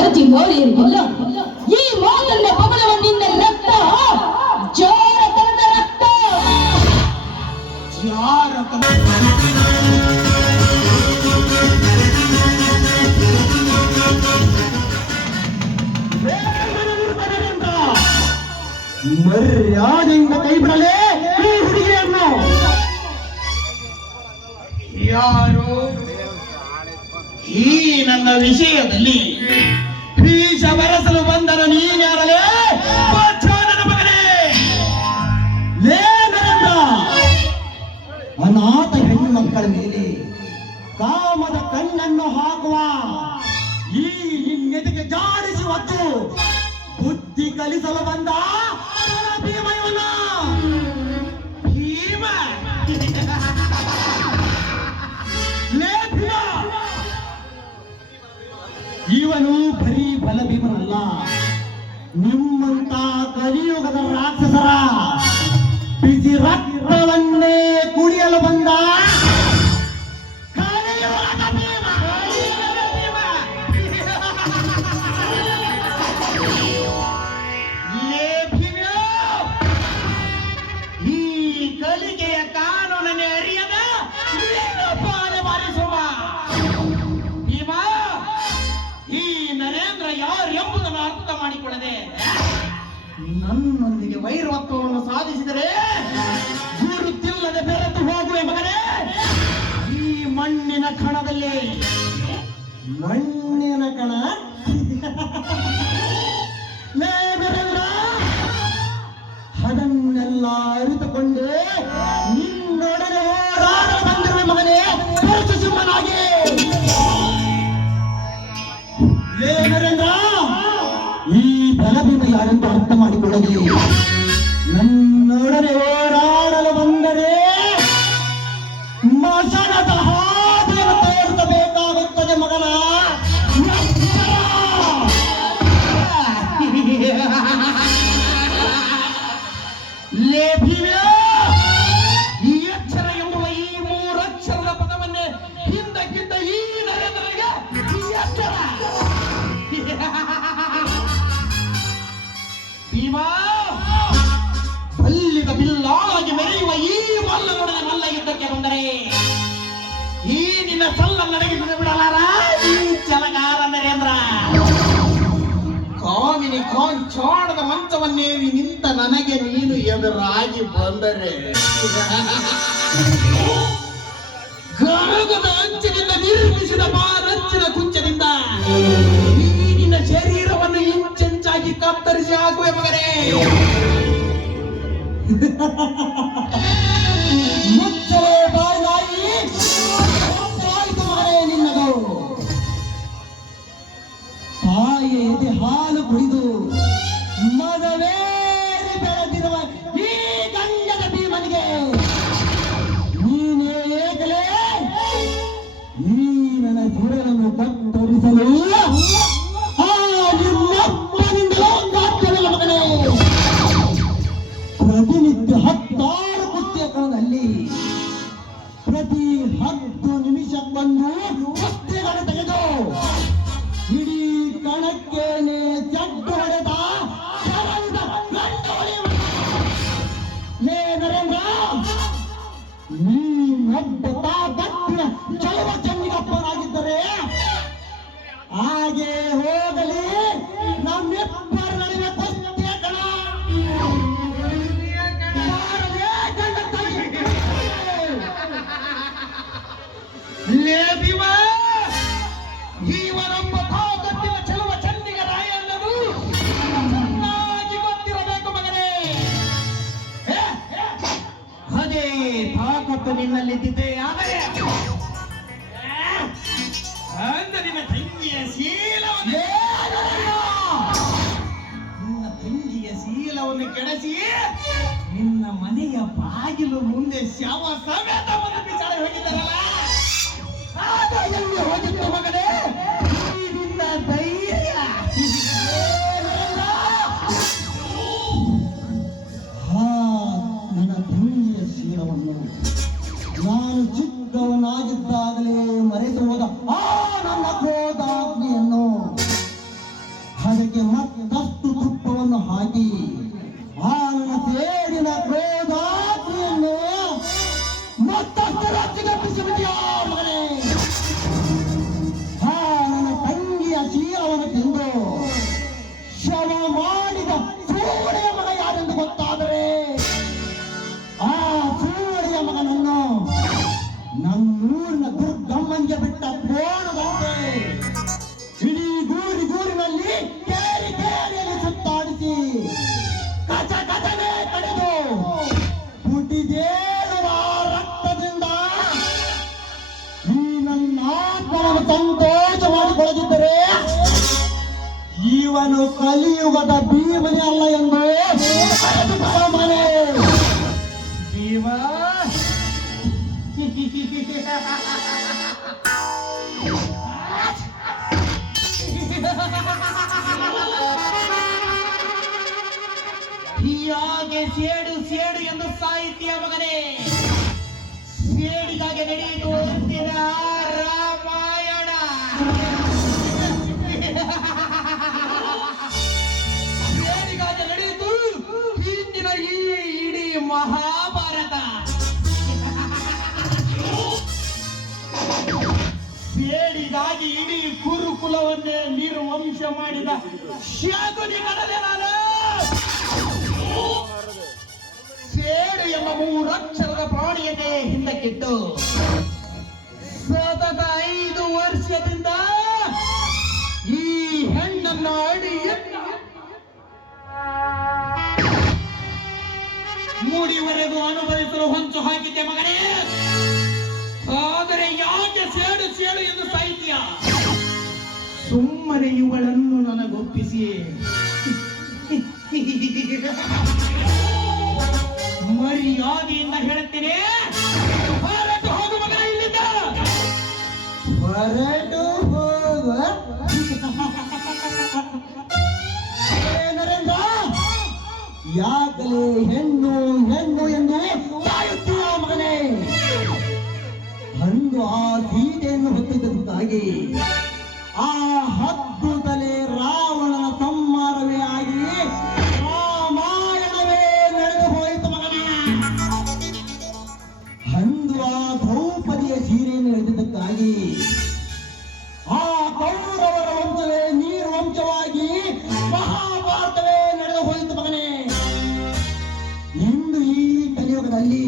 ಹೊರತಿ ನೋಡಿರಲಿಲ್ಲ. ಈ ಮಾತನ್ನ ಬಬಲವ ನಿನ್ನ ರಕ್ತ ಜಾರತನದ ರಕ್ತ. ಮರ್ಯಾದೆಯಿಂದ ಕೈ ಬಿಡಲೇ ಈ ಹುಡುಗಿಯನ್ನು. ಯಾರು ಈ ನನ್ನ ವಿಷಯದಲ್ಲಿ ಬೀಜ ಬರಸಲು ಬಂದನು? ನೀನ್ಯಾರಲೇ ನನ್ನ ಮಗನೇ? ಲೇ ನರೇಂದ್ರ, ಅನಾಥ ಹೆಣ್ಣು ಮಕ್ಕಳ ಮೇಲೆ ಕಾಮದ ಕಣ್ಣನ್ನು ಹಾಕುವ ಈ ನಿನ್ನೆದಕ್ಕೆ ಜಾಡಿಸಿ ಹೊತ್ತು ಬುದ್ಧಿ ಕಲಿಸಲು ಬಂದ ಭೀಮಯ್ಯನ. ಭೀಮ ಲೇ ಭೀಮ, ಇವನು ಬರೀ ಬಲಭೀಮನಲ್ಲ, ನಿಮ್ಮಂತ ಕಲಿಯುಗದ ರಾಕ್ಷಸರ ಬಿಸಿ ರಕ್ತವನ್ನೇ ಕುಡಿಯಲು ಬಂದ ಕಲಿಯುಗದ ಭೀಮ. ಲೇ ಭೀಮ, ಈ ಕಲಿಕೆಯ ಕಾನೂನನ್ನೇ ಅರಿಯದ ಪಾಲೆ ಬಾರಿಸುವ ಭೀಮ, ಈ ನರೇಂದ್ರ ಯಾರು ಎಂಬುದನ್ನು ಅರ್ಥ ಮಾಡಿಕೊಳ್ಳದೆ ನನ್ನೊಂದಿಗೆ ವೈರತ್ವವನ್ನು ಸಾಧಿಸಿದರೆ ಗುರುತಿಲ್ಲದೆ ಬೆರೆತು ಹೋಗುವೆ ಮಗನೇ. ಈ ಮಣ್ಣಿನ ಕಣದಲ್ಲಿ ಮಣ್ಣಿನ ಕಣ. ಲೇ ನರೇಂದ್ರ, ಅದನ್ನೆಲ್ಲ ಅರಿತುಕೊಂಡು ನಿನ್ನೊಡನೆ ಹೋರಾಡ ಬಂದಿರುವ ಮಗನೇ ಪರಶು ಸಿಂಹನಾಗಿ. ಲೇ ನರೇಂದ್ರ, ಈ ಬಲಭೀಮ ಯಾರೆಂದು ಅರ್ಥ ಮಾಡಿಕೊಳ್ಳಲಿ. ನನ್ನೊಡನೆ ಹೋರಾಡಲು ಬಂದರೆ ಮಸಣದ ಹಾದಿಯನ್ನು ತೋರಿಸಬೇಕಾಗುತ್ತದೆ ಮಗನ. ಲೇ ಭೀಮ, ಈ ಅಕ್ಷರ ಎಂಬುವ ಈ ಮೂರಕ್ಷರದ ಪದವನ್ನೇ ಹಿಂದಕ್ಕಿದ್ದ ಈ ನರೇಂದ್ರನಿಗೆ ಈ ಅಕ್ಷರ ಭೀಮ, ಬಲ್ಲಿದ ಬಿಲ್ಲಾಗಿ ಮೆರೆಯುವ ಈ ಮಲ್ಲನೊಡನೆ ಮಲ್ಲ ಯುದ್ಧಕ್ಕೆ ಬಂದರೆ ಈ ನಿನ್ನ ಸಲ್ಲ ನಡೆಗಿದ ಬಿಡಲಾರ ಈ ಛಲಗಾರ ನರೇಂದ್ರ. ಕಾಮಿನಿ ಚಾಣದ ಮಂಚವನ್ನೇರಿ ನಿಂತ ನನಗೆ ನೀನು ಎದುರಾಗಿ ಬಂದರೆ ಗರಗದ ಅಂಚಿನಿಂದ ನಿರ್ಮಿಸಿದ ಬಾರಚ್ಚಿನ ಕುಂಚದಿಂದ ಈ ನಿನ್ನ ಶರೀರವನ್ನು ಇಂಚೆಂಚಾಗಿ ಕತ್ತರಿಸಿ ಹಾಕುವೆ ಮಗನೇ. ಮುಚ್ಚಲೇ ಬಾಯಿ, ಆಯ್ತು ಮಗನೇ ನಿನ್ನದು. ತಾಯಿಯ ಎದೆ ಹಾಲು ಕುಡಿದು ಮದವೇರಿ ಬೆಳೆದಿರುವ ಈ ಗಂಗದ ಭೀಮನಿಗೆ ನೀನೇ ಏಕಲೇ ಈ ನನ್ನ ಜೀವನವನ್ನು ಕತ್ತರಿಸಲು ನಿಮ್ಮಪ್ಪನಿಂದಲೂ ಸಾಧ್ಯವಿಲ್ಲ ಮಗನೇ. ಪ್ರತಿನಿತ್ಯ 16 ಕುಸ್ತಿಗಳಲ್ಲಿ ಪ್ರತಿ 10 ನಿಮಿಷಕ್ಕೊಂದು ಕುಸ್ತಿಗಳನ್ನು ತೆಗೆದು ಇಡೀ ಕಣಕ್ಕೇನೆ ಜಡ್ಡು ಹೊಡೆದ ಲೇ ನರೇಂದ್ರ, ನೀನೊಬ್ಬ ತಾಕತ್ತಿನ ಚಲುವ ಚೆನ್ನಿಗಪ್ಪನಾಗಿದ್ದರೆ ಹಾಗೆ ಹೋಗಲಿ ನಮ್ಮಿಬ್ಬರ ನಡುವೆ ಕುಸ್ತಿಯ ಕಣ. ಲೇ ಭೀಮ, ಇವನೊಬ್ಬ ತಾಕತ್ತಿನ ಚೆಲುವ ಚಂದಿಗ ರಾಯ ಅನ್ನೋದು ಚೆನ್ನಾಗಿ ಗೊತ್ತಿರಬೇಕು ಮಗನೇ. ಅದೇ ತಾಕತ್ತು ನಿನ್ನಲ್ಲಿದ್ದಿದೆ, ಆದರೆ ಅಂದ ನಿನ್ನ ತಂಗಿಯ ಶೀಲವನ್ನು ಕೆಡಿಸಿ ನಿನ್ನ ಮನೆಯ ಬಾಗಿಲು ಮುಂದೆ ಶವ ಸಮೇತ ಒಂದು ಬಿಚಾರ ಹೋಗಿದ್ದಾರಲ್ಲ, ಆಗ ಎಲ್ಲಿ ಹೋಗಿತ್ತು ಮಗನೇ ಈ ನಿನ್ನ ಧೈರ್ಯ? ನನ್ನ ತಂಗಿಯ ಶೀಲವನ್ನು ನಾನು ಚಿಕ್ಕವನಾಗಿದ್ದಾಗಲೇ ಮರೆತು ಹೋದ ಆ ನನ್ನ ಕ್ರೋಧಾಗ್ನಿಯನ್ನು ಹರಿದೇಳುವ ರಕ್ತದಿಂದ ಈ ನನ್ನ ಆತ್ಮವನ್ನು ಸಂತೋಷ ಮಾಡಿಕೊಳ್ಳದಿದ್ದರೆ ಇವನು ಕಲಿಯುಗದ ಭೀಮನೇ ಅಲ್ಲ ಎಂದು ಅರಿತುಕೋ ಮನೆ. ಭೀಮ ಹೀಯಾಗೆ ಸೇಡು ಸೇಡು ಎಂದು ಸಾಹಿತ್ಯ ಮಗನೇ, ಸೇಡಿಗಾಗಿ ನಡೆಯಿತು ಅಂದಿನ ರಾಮಾಯಣ. ಸೇಡಿಗಾಗಿ ನಡೆಯಿತು ಇಂದಿನ ಈ ಇಡೀ ಮಹಾಭಾರತ. ಸೇಡಿಗಾಗಿ ಇಡೀ ಕುರುಕುಲವನ್ನೇ ನಿರ್ವಂಶ ಮಾಡಿದ ಶಾಕುನಿ ಕಡಲೆ ನಾನು. ಸೇಡು ಎಂಬ 3 ಅಕ್ಷರದ ಪ್ರಾಣಿಯನ್ನೇ ಹಿಂದಕ್ಕಿಟ್ಟು ಸತತ 5 ವರ್ಷದಿಂದ ಈ ಹೆಣ್ಣನ್ನು ಮೂಡಿವರೆಗೂ ಅನುಭವಿಸಲು ಹೊಂಚು ಹಾಕಿದ್ದೆ ಮಗನೇ. ಆದರೆ ಯಾಕೆ ಸೇಡು ಸೇಡು ಎಂದು ಸಾಹಿತ್ಯ? ಸುಮ್ಮನೆ ಇವಳನ್ನು ನನಗೊಪ್ಪಿಸಿ ಮರ್ಯಾದೆಯಿಂದ ಹೇಳುತ್ತೇನೆ, ಹೊರಟು ಹೋಗು ಮಗನ ಇಲ್ಲಿಂದ. ಹೊರಟು ಹೋಗ ನರೇಂದ್ರ, ಯಾಕಲೇ ಹೆಣ್ಣು ಹೆಣ್ಣು ಎಂದು ಕಾಯುತ್ತೀಯ ಮಗನೇ? ಅಂದು ಆ ಸೀತೆಯನ್ನು ಹೊತ್ತಿದ್ದಕ್ಕಾಗಿ ಆ ಹತ್ತು ತಲೆ ರಾವಣನ ಸಂಹಾರವೇ ಆಗಿ ರಾಮಾಯಣವೇ ನಡೆದು ಹೋಯಿತು ಮಗನೇ. ಅಂದು ಆ ದ್ರೌಪದಿಯ ಸೀರೆಯನ್ನು ಎಳೆದಿದ್ದಕ್ಕಾಗಿ ಆ ಕೌರವರ ವಂಶವೇ ನೀರು ವಂಶವಾಗಿ ಮಹಾಭಾರತವೇ ನಡೆದು ಹೋಯಿತು ಮಗನೇ. ಇಂದು ಈ ಕಲಿಯುಗದಲ್ಲಿ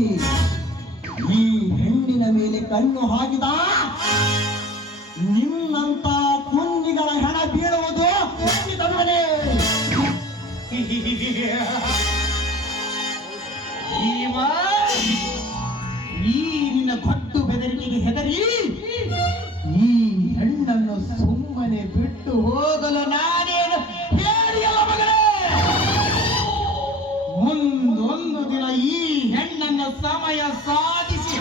ಈ ಹೆಣ್ಣಿನ ಮೇಲೆ ಕಣ್ಣು ಹಾಕಿದ ನಿನ್ನಂತ ಕುಂದಿಗಳ ಹೆಣ ಬೀಳುವುದು ಖಂಡಿತ ಮಗನೇ. ಭೀಮ, ಈ ನಿನ್ನ ಕೊಟ್ಟು ಬೆದರಿಕೆಗೆ ಹೆದರಿ ಈ ಹೆಣ್ಣನ್ನು ಸುಮ್ಮನೆ ಬಿಟ್ಟು ಹೋಗಲು ನಾನೇನು ಹೇಳಿಯಲ್ಲ ಮಗಳೇ. ಮುಂದೊಂದು ದಿನ ಈ ಹೆಣ್ಣನ್ನು ಸಮಯ ಸಾಧಿಸಿ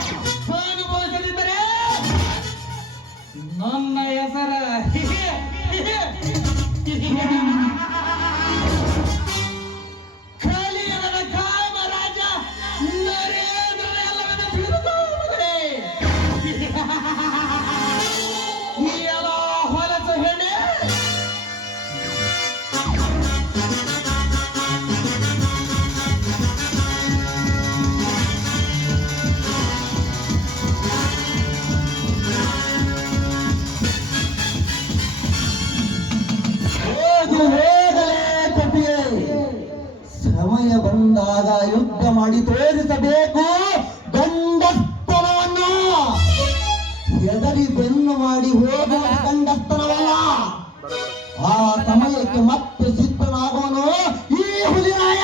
ಅನುಭವಿಸದಿದ್ದರೆ ನನ್ನ ಹೆಸರ ಕಲಿಯುಗದ ಕಾಮರಾಜ ನರೇಂದ್ರನ ಎಲ್ಲವನ್ನ ಬಿರುದು ಮಗಳೇ. ಈ ಎಲ್ಲ ಹೊಲಸು ಹೆಣ್ಣೆ, ಸಮಯ ಬಂದಾಗ ಯುದ್ಧ ಮಾಡಿ ತೋರಿಸಬೇಕು ಗಂಡಸ್ತನವನ್ನು. ಹೆದರಿ ಬೆನ್ನು ಮಾಡಿ ಹೋಗುವ ಗಂಡಸ್ತನವಲ್ಲ. ಆ ಸಮಯಕ್ಕೆ ಮತ್ತೆ ಸಿದ್ಧನಾಗುವನು ಈ ಹುಲಿರಾಯ.